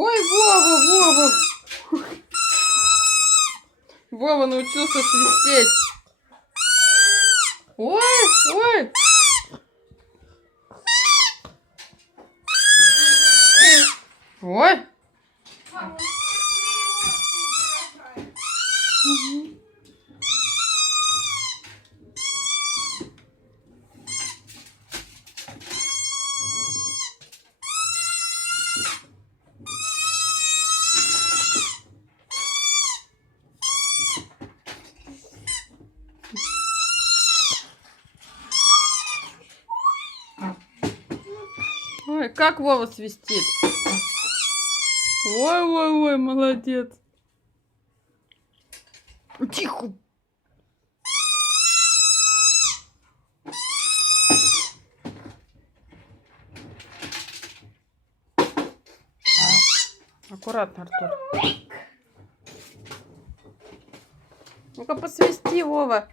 Ой, Вова, Вова. Вова научился свистеть. Ой, ой. Ой. Ой, как Вова свистит. Ой, ой, ой, молодец. Тихо. Аккуратно, Артур. Ну-ка посвисти, Вова.